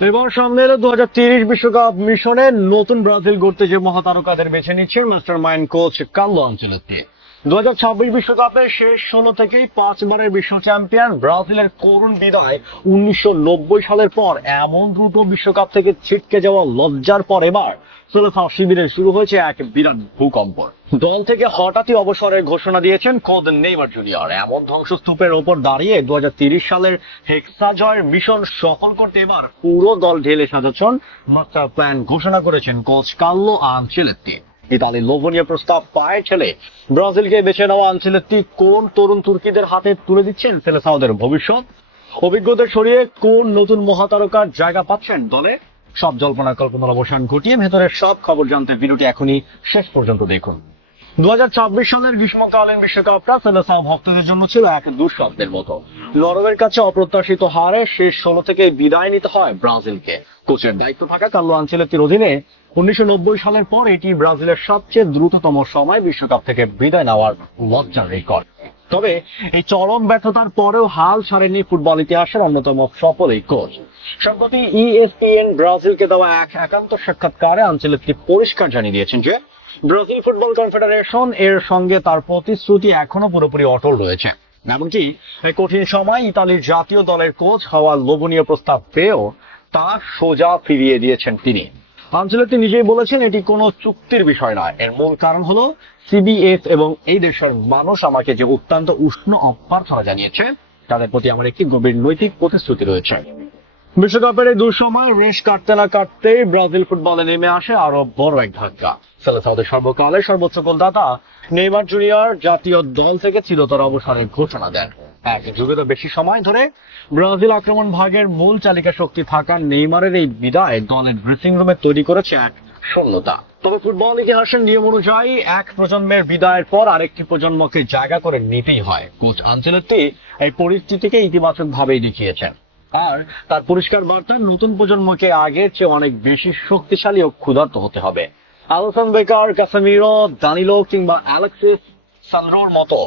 এবার সামনে এলো 2030 বিশ্বকাপ মিশনে নতুন ব্রাজিল গড়তে যে মহাতারকাদের বেছে নিচ্ছেন master mind coach Carlo Ancelotti. 2026 বিশ্বকাপের শেষ 16 থেকেই 5বারের বিশ্ব চ্যাম্পিয়ন ব্রাজিলের করুণ বিদায় 1990 সালের পর এমন দ্রুত বিশ্বকাপ থেকে ছিটকে যাওয়া লজ্জার পর এবার সেলেসাও শিবিরে শুরু হয়েছে এক বিরাট ভূকম্প। দল থেকে হঠাৎই অবসরের ঘোষণা দিয়েছেন খোদ নেইমার জুনিয়র। এমন ধ্বংসস্তূপের ওপর দাঁড়িয়ে 2030 সালের হেক্সা জয়ের মিশন সফল করতে এবার পুরো দল ঢেলে সাজাচ্ছেন মাস্টার প্ল্যান ঘোষণা করেছেন কোচ কার্লো আনচেলত্তি। ইতালির লোভনীয় প্রস্তাব পায়ে ছেলে ব্রাজিলকে বেছে নেওয়া আনচেলত্তি কোন তরুণ তুর্কিদের হাতে তুলে দিচ্ছেন সেলেসাওদের ভবিষ্যৎ? অভিজ্ঞদের সরিয়ে কোন নতুন মহাতারকার জায়গা পাচ্ছেন দলে? সব জল্পনা কল্পনার অবসান ঘটিয়ে ভেতরের সব খবর জানতে ভিডিওটি এখনই শেষ পর্যন্ত দেখুন। 2026 সালের গ্রীষ্মকালীন বিশ্বকাপটা সেলেসাও ভক্তদের জন্য ছিল এক দুঃস্বপ্নের মতো। নরওয়ের কাছে অপ্রত্যাশিত হারে শেষ 16 থেকে বিদায় নিতে হয় ব্রাজিলকে। কোচের দায়িত্ব থাকা কার্লো আনচেলত্তির অধীনে 1990 সালের পর এটি ব্রাজিলের সবচেয়ে দ্রুততম সময় বিশ্বকাপ থেকে বিদায় নেওয়ার লজ্জার রেকর্ড। তবে এই চরম ব্যর্থতার পরেও হাল ছাড়েনি ফুটবল ইতিহাসের অন্যতম সফল এই কোচ। সম্প্রতি ESPN ব্রাজিলকে দেওয়া এক একান্ত সাক্ষাৎকারে আনচেলত্তি পরিষ্কার জানিয়ে দিয়েছেন যে ব্রাজিল ফুটবল কনফেডারেশন এর সঙ্গে তার প্রতিশ্রুতি এখনো পুরোপুরি অটল রয়েছে। এমনকি এই কঠিন সময় ইতালির জাতীয় দলের কোচ হওয়ার লোভনীয় প্রস্তাব পেয়েও তা সোজা ফিরিয়ে দিয়েছেন তিনি। আনচেলত্তি নিজেই বলেছেন এটি কোনো চুক্তির বিষয় নয়, এর মূল কারণ হলো CBS এবং এই দেশের মানুষ আমাকে যে অত্যন্ত উষ্ণ অভ্যর্থনা জানিয়েছে তাদের প্রতি আমার একটি গভীর নৈতিক প্রতিশ্রুতি রয়েছে। বিশ্বকাপের এই দুঃসময় রেশ কাটতে না কাটতেই ব্রাজিল ফুটবলে নেমে আসে আরো বড় এক ধাক্কা। সেলেসাওদের সর্বকালের সর্বোচ্চ গোলদাতা নেইমার জুনিয়র জাতীয় দল থেকে চিরতর অবসরের ঘোষণা দেন। এক যুগেরও বেশি সময় ধরে ব্রাজিল আক্রমণ ভাগের মূল চালিকা শক্তি থাকা নেইমারের এই বিদায় দলের ড্রেসিং রুমে তৈরি করেছে এক শূন্যতা। তবে ফুটবল ইতিহাসের নিয়ম অনুযায়ী এক প্রজন্মের বিদায়ের পর আরেকটি প্রজন্মকে জায়গা করে নিতেই হয়। কোচ আনচেলত্তি এই পরিস্থিতিকে ইতিবাচক ভাবেই দেখিয়েছেন, আর তার পরিষ্কার বার্তা নতুন প্রজন্মকে আগের চেয়ে অনেক বেশি শক্তিশালী ও ক্ষুধার্ত হতে হবে। আলসন বেকার, কাসেমিরো, দানিলো কিংবা অ্যালেক্সিস সালরোর মতো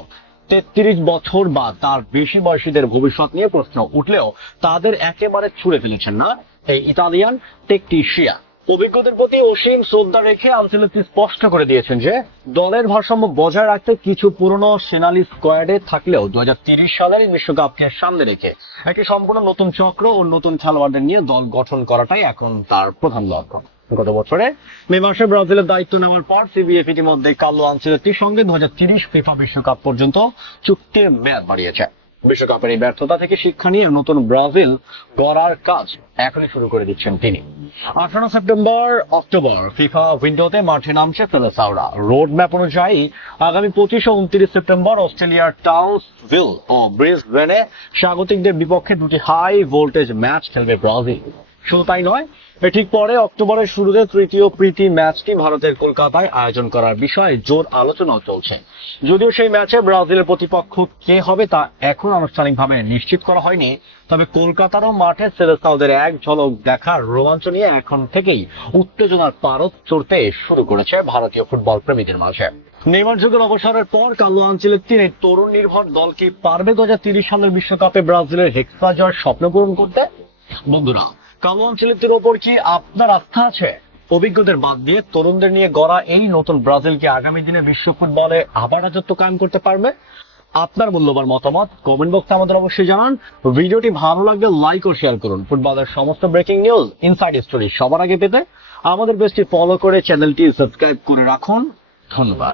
33 বছর বা তার বেশি বয়সীদের ভবিষ্যৎ নিয়ে প্রশ্ন উঠলেও তাদের একেবারে ছুড়ে ফেলেছেন না এই ইতালিয়ান টেকটিশিয়ান। অভিজ্ঞদের প্রতি অসীম শ্রদ্ধা রেখে আনচেলত্তি স্পষ্ট করে দিয়েছেন যে দলের ভারসাম্য বজায় রাখতে কিছু পুরনো সেনালি স্কোয়াডে থাকলেও 2030 সালের বিশ্বকাপকে সামনে রেখে একটি সম্পূর্ণ নতুন চক্র ও নতুন খেলোয়াড়দের নিয়ে দল গঠন করাটাই এখন তার প্রধান লক্ষ্য। গত বছরে মে মাসে ব্রাজিলের দায়িত্ব নেওয়ার পর CBF ইতিমধ্যে কার্লো আনচেলত্তির সঙ্গে 2030 ফিফা বিশ্বকাপ পর্যন্ত চুক্তির মেয়াদ বাড়িয়েছে। বিশ্বকাপের এই ব্যর্থতা থেকে শিক্ষা নিয়ে নতুন ব্রাজিল গড়ার কাজ এখনই শুরু করে দিচ্ছেন তিনি। 18 সেপ্টেম্বর অক্টোবর ফিফা উইন্ডোতে মাঠে নামছে সেলেসাওরা। রোড ম্যাপ অনুযায়ী আগামী 25 ও 29 সেপ্টেম্বর অস্ট্রেলিয়ার টাউন্সভিল ও ব্রিসবেনে স্বাগতিকদের বিপক্ষে দুটি হাই ভোল্টেজ ম্যাচ খেলবে ব্রাজিল। শুধু তাই নয়, ঠিক পরে অক্টোবরের শুরুতে তৃতীয় প্রীতি ম্যাচটি ভারতের কলকাতায় আয়োজন করার বিষয়ে জোর আলোচনাও চলছে। যদিও সেই ম্যাচে ব্রাজিলের প্রতিপক্ষ কে হবে তা এখন আনুষ্ঠানিকভাবে নিশ্চিত করা হয়নি, তবে কলকাতারও মাঠে সেলেসাওদের এক ঝলক দেখার রোমাঞ্চ নিয়ে এখন থেকেই উত্তেজনার পারদ চড়তে শুরু করেছে ভারতীয় ফুটবল প্রেমীদের মাঝে। নেইমার যুগের অবসরের পর কার্লো আনচেলত্তির এই তরুণ নির্ভর দল কি পারবে 2030 সালের বিশ্বকাপে ব্রাজিলের হেক্সা জয়ের স্বপ্ন পূরণ করতে? বন্ধুরা, কার্লো আনচেলত্তির ওপর কি আপনার আস্থা আছে? অভিজ্ঞদের বাদ দিয়ে তরুণদের নিয়ে গড়া এই নতুন ব্রাজিলকে আগামী দিনে বিশ্ব ফুটবলে আবার রাজত্ব কায়েম করতে পারবে? আপনার মূল্যবান মতামত কমেন্ট বক্সে আমাদের অবশ্যই জানান। ভিডিওটি ভালো লাগলে লাইক ও শেয়ার করুন। ফুটবলের সমস্ত ব্রেকিং নিউজ, ইনসাইড স্টোরি সবার আগে পেতে আমাদের পেজটি ফলো করে চ্যানেলটি সাবস্ক্রাইব করে রাখুন। ধন্যবাদ।